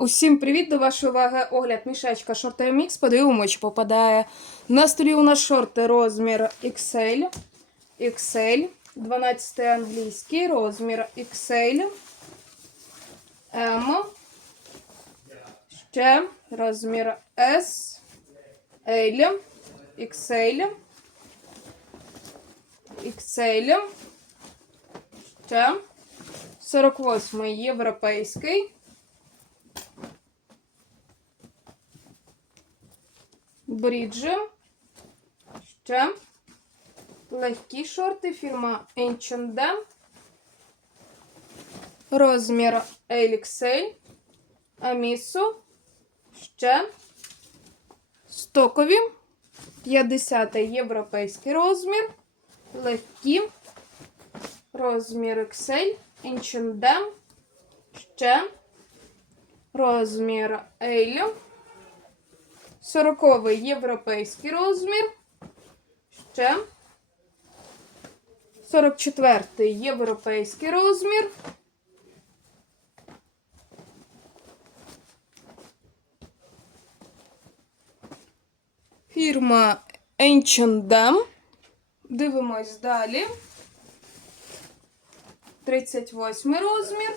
Усім привіт! До вашої уваги огляд мішечка шорти мікс. Подивимося, чи попадає. На столі у нас шорти розмір XL, XL, 12 англійський, розмір XL, M, ще розмір S, L, XL, XL, ще 48 європейський. Бріджі, ще. Легкі шорти, фірма H&M, розмір LXL, Амісу, ще. Стокові, 50 європейський розмір, легкі, розмір XL, H&M, ще. Розмір L, 40 європейський розмір. Ще 44 європейський розмір. Фірма H&M. Дивимось далі. 38 розмір.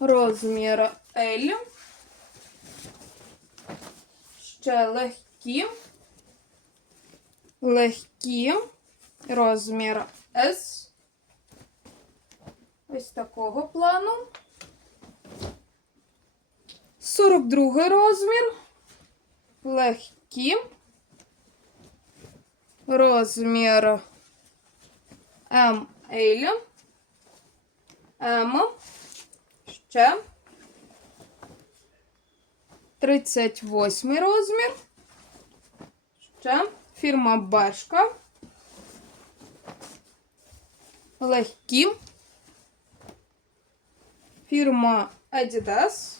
Розмір L ще легкі, легкі, розмір S. Ось такого плану. 42 розмір. Легкі. Розмір М L. М. Ще. 38 розмір. Ще фірма Бешка. Легкі. Фірма Adidas.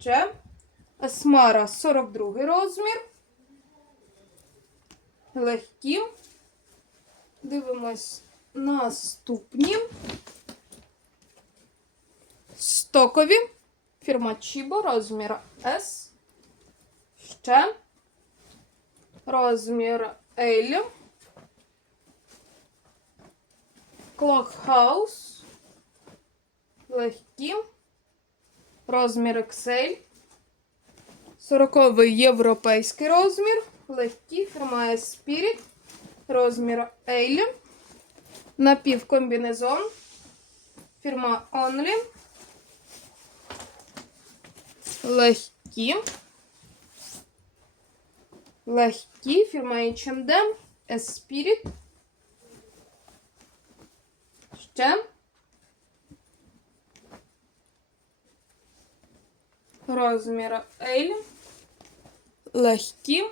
Ще Асмара 42 розмір. Легкі. Дивимось наступні. Стокові. Фірма Чібо, розмір S. Ще. Розмір L. Clockhouse. Легкі. Розмір XL. 40 європейський розмір. Легкі. Фірма Spirit. Розмір L. Напівкомбінезон. Фірма Only легкі. Легкі, фірма H&M, Esprit. Ще. Розмір L. Легкі.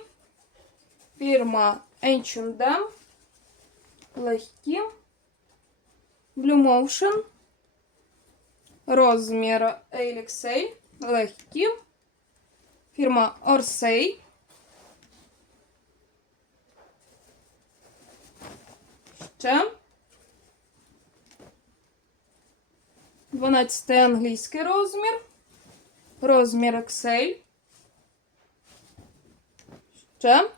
Фірма H&M. Легкі. Blue Motion. Розмір LXL Легкі. Фірма Орсей. Ще. 12 англійський розмір. Розмір XL. Ще.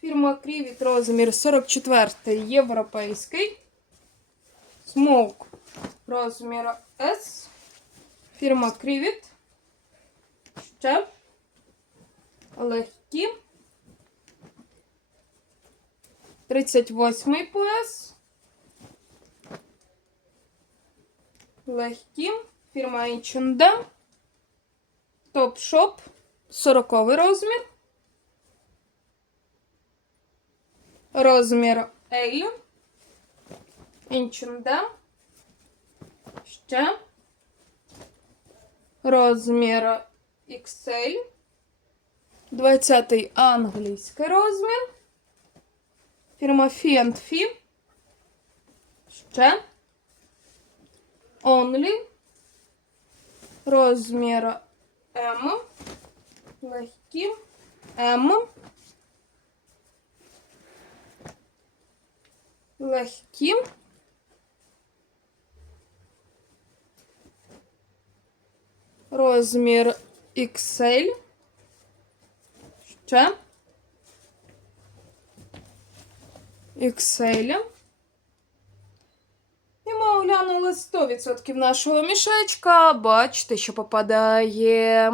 Фірма Крівіт розмір 44 європейський. Смоук розмір S. Фірма Крівіт. Ще. Легкі. 38 пояс. Легкі. Фірма H&M. Топ-шоп. 40 розмір. Розмір L. H&M. Ще розмір XL. 20 англійський розмір. Фірма Фі. Ще. Only. Розмір М. Легкі. М. Легкі. Розмір XL. Ще. XL. І ми оглянули 100% нашого мішечка. Бачите, що попадає